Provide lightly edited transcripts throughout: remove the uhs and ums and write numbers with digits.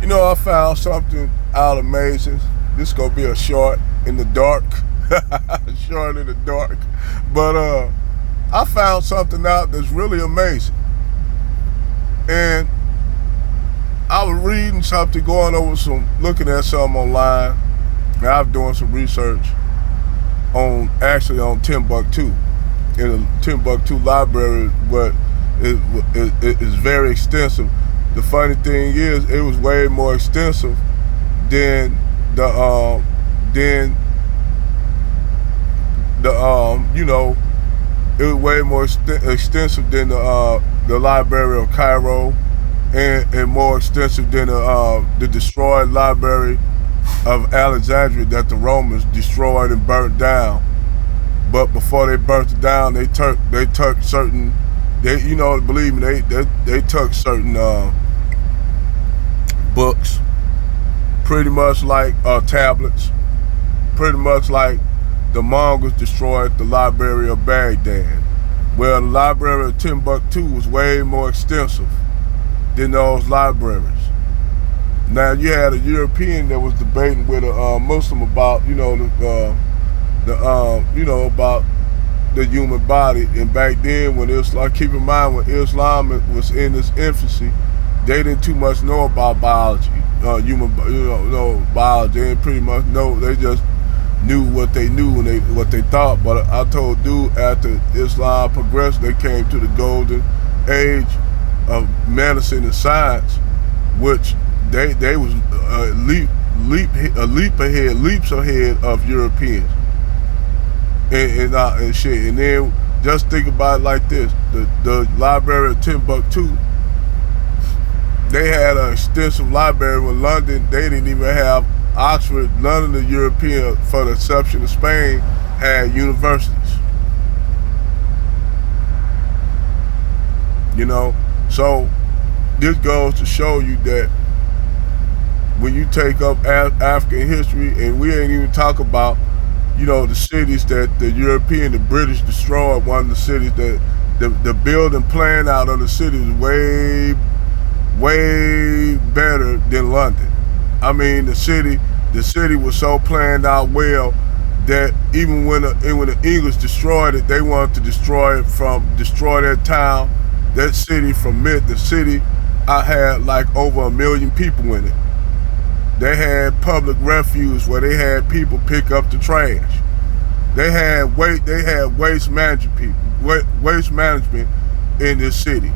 You know, I found something out amazing. This gonna be a short in the dark. Short in the dark. But I found something out that's really amazing. And I was reading something, going over looking at something online. And I was doing some research on Timbuktu, in the Timbuktu library, but it is very extensive. The funny thing is, it was way more extensive than the than the it was way more extensive than the Library of Cairo, and more extensive than the destroyed Library of Alexandria that the Romans destroyed and burnt down. But before they burnt it down, they took certain, believe me, they took certain books, pretty much like tablets, pretty much like the Mongols destroyed the Library of Baghdad. Well, the Library of Timbuktu was way more extensive than those libraries. Now, you had a European that was debating with a Muslim about, about the human body. And back then, when Islam, keep in mind, when Islam was in its infancy, they didn't too much know about biology, biology. They didn't pretty much know. They just knew what they knew and what they thought. But I told dude, after Islam progressed, they came to the golden age of medicine and science, which they was leaps ahead of Europeans and shit. And then just think about it like this: the Library of Timbuktu, they had an extensive library. In London, they didn't even have Oxford. None of the European, for the exception of Spain, had universities. So this goes to show you that when you take up African history, and we ain't even talk about, the cities that the British destroyed. One of the cities that the building plan out of the city is way better than London. I mean, the city was so planned out well that even when the English destroyed it, they wanted to destroy that town, that city from mid. The city, I had like over 1 million people in it. They had public refuge where they had people pick up the trash. They had waste management in this city,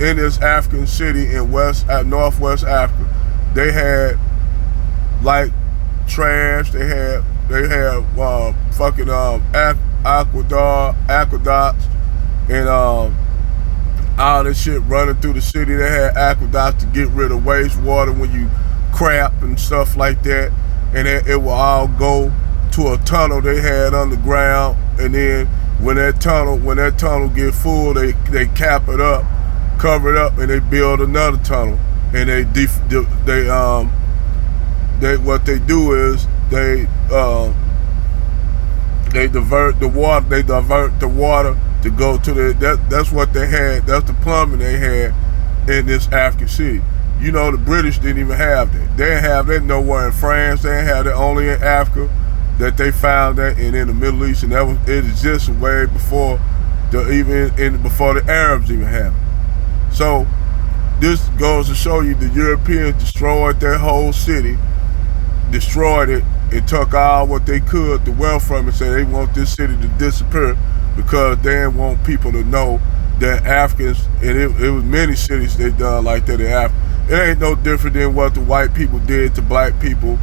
in this African city in Northwest Africa. They had like trash. They had fucking aqueducts and all this shit running through the city. They had aqueducts to get rid of wastewater when you crap and stuff like that, and it will all go to a tunnel they had underground. And then when that tunnel get full, they cap it up, cover it up, and they build another tunnel. And what they do is they divert the water. They divert the water to go to that's what they had. That's the plumbing they had in this African city. The British didn't even have that. They didn't have that nowhere in France. They didn't have that, only in Africa that they found that, and in the Middle East. And it existed way before before the Arabs even had it. So this goes to show you the Europeans destroyed their whole city, destroyed it, and took all what they could, the wealth from it. Say they want this city to disappear because they didn't want people to know that Africans, and it was many cities they done like that in Africa. It ain't no different than what the white people did to black people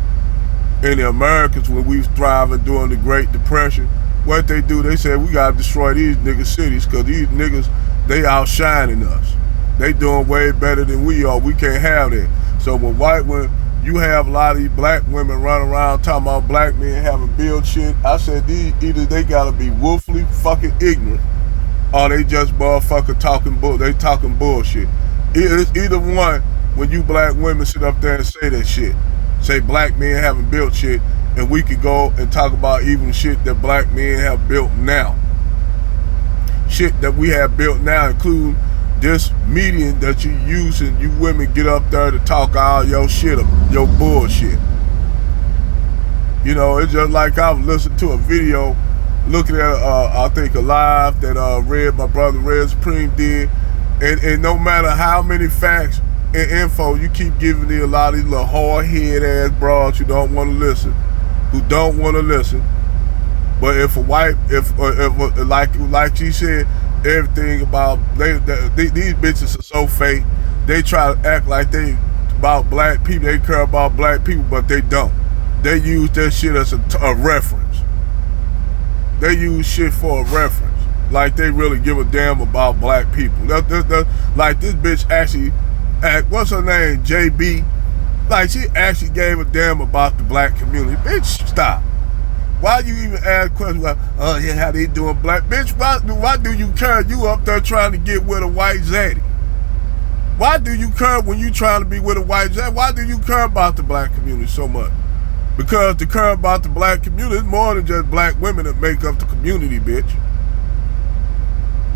in the Americas when we was thriving during the Great Depression. What they do, they said, we gotta destroy these niggas cities because these niggas, they outshining us. They doing way better than we are. We can't have that. So when you have a lot of these black women running around talking about black men having built shit, I said either they gotta be woefully fucking ignorant, or they just motherfucker talking bullshit. It's either one. When you black women sit up there and say that shit, say black men haven't built shit, and we could go and talk about even shit that black men have built now. Shit that we have built now include this medium that you using, you women get up there to talk all your shit, your bullshit. You know, it's just like I was listening to a video, looking at, I think, a live that my brother Red Supreme did, and no matter how many facts and info you keep giving me, a lot of these little hard-head ass broads who don't want to listen, but if like she said, everything about these bitches are so fake. They try to act like they about black people, they care about black people, but they don't. They use that shit as a reference. They use shit for a reference, like they really give a damn about black people. Like this bitch actually, what's her name, JB? Like she actually gave a damn about the black community. Bitch, stop. Why you even ask questions like, oh yeah, how they doing black? Bitch, why do you care? You up there trying to get with a white zaddy. Why do you care when you trying to be with a white zaddy? Why do you care about the black community so much? Because to care about the black community is more than just black women that make up the community, bitch.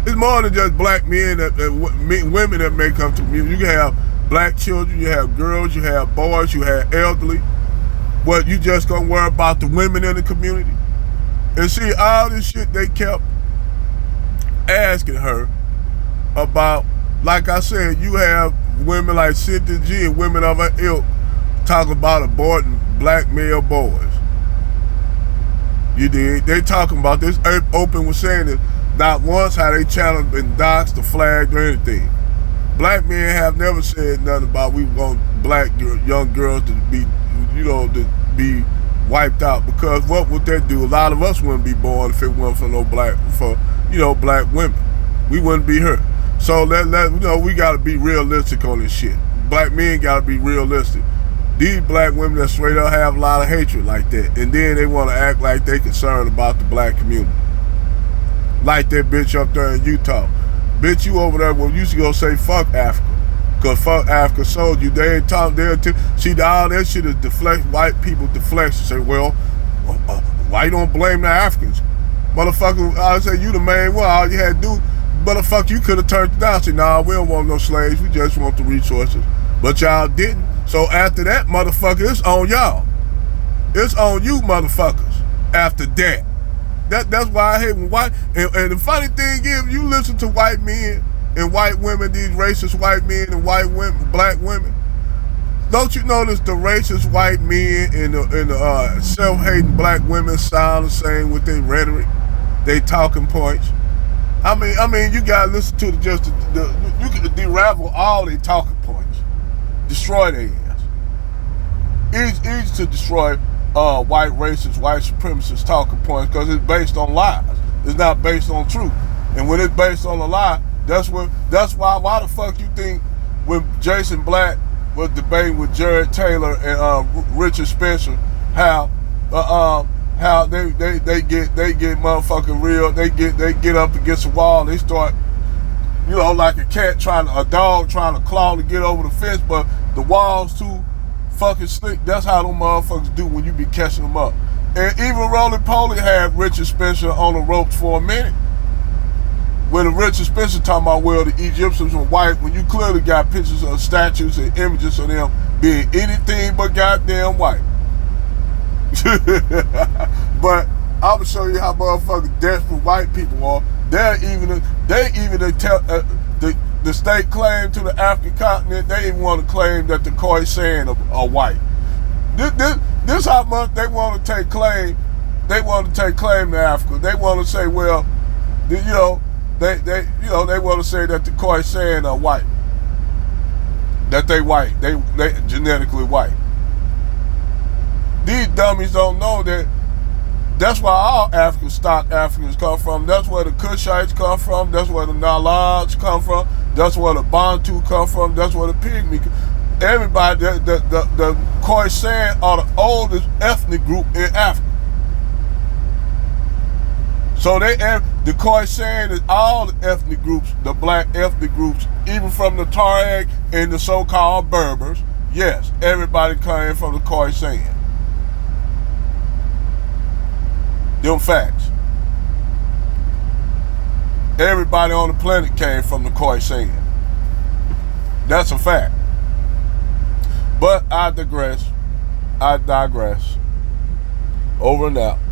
It's more than just black men, women that make up the community. You can have black children, you have girls, you have boys, you have elderly. But you just gonna worry about the women in the community? And see, all this shit they kept asking her about, like I said, you have women like Cynthia G and women of her ilk talk about aborting black male boys. You did. They talking about this. Open was saying it. Not once have they challenged and doxed or flagged or anything. Black men have never said nothing about we want black young girls to be, to be wiped out, because what would that do? A lot of us wouldn't be born if it wasn't for black women. We wouldn't be here. So we gotta be realistic on this shit. Black men gotta be realistic. These black women that straight up have a lot of hatred like that, and then they want to act like they concerned about the black community. Like that bitch up there in Utah. Bitch, you over there, well, you used to go say fuck Africa. Because fuck Africa sold you. They ain't talking, see, all that shit is white people deflection. Say, well, why you don't blame the Africans? Motherfucker, I say, you the main one. All you had to do, motherfucker, you could have turned it down. Say, nah, we don't want no slaves. We just want the resources. But y'all didn't. So after that, motherfucker, it's on y'all. It's on you, motherfuckers, after that. That's why I hate when white, and the funny thing is, you listen to white men and white women, these racist white men and white women, black women, don't you notice the racist white men and the self-hating black women sound the same with their rhetoric, they talking points? I mean, you gotta listen to you can deravel all their talking points, destroy their ass. Easy to destroy white racist, white supremacist talking points, because it's based on lies. It's not based on truth. And when it's based on a lie, that's why the fuck you think when Jason Black was debating with Jared Taylor and Richard Spencer, how they get motherfucking real, they get up against the wall, they start, like a dog trying to claw to get over the fence, but the wall's too fucking slick. That's how them motherfuckers do when you be catching them up. And even Roly Poly had Richard Spencer on the ropes for a minute. When Richard Spencer talking about, well, the Egyptians were white, when you clearly got pictures of statues and images of them being anything but goddamn white. But I'm gonna show you how motherfucking desperate white people are. They even tell the state claim to the African continent. They even want to claim that the Khoisan are white. This how much they want to take claim. They want to take claim to Africa. They want to say, well, they want to say that the Khoisan are white. That they white. They genetically white. These dummies don't know that. That's where all stock Africans come from. That's where the Kushites come from. That's where the Nalaj come from. That's where the Bantu come from. That's where the Pygmy come from. Everybody, the Khoisan are the oldest ethnic group in Africa. So the Khoisan is all the ethnic groups, the black ethnic groups, even from the Tuareg and the so-called Berbers. Yes, everybody came from the Khoisan. Them facts. Everybody on the planet came from the Khoisan. That's a fact. But I digress. Over and out.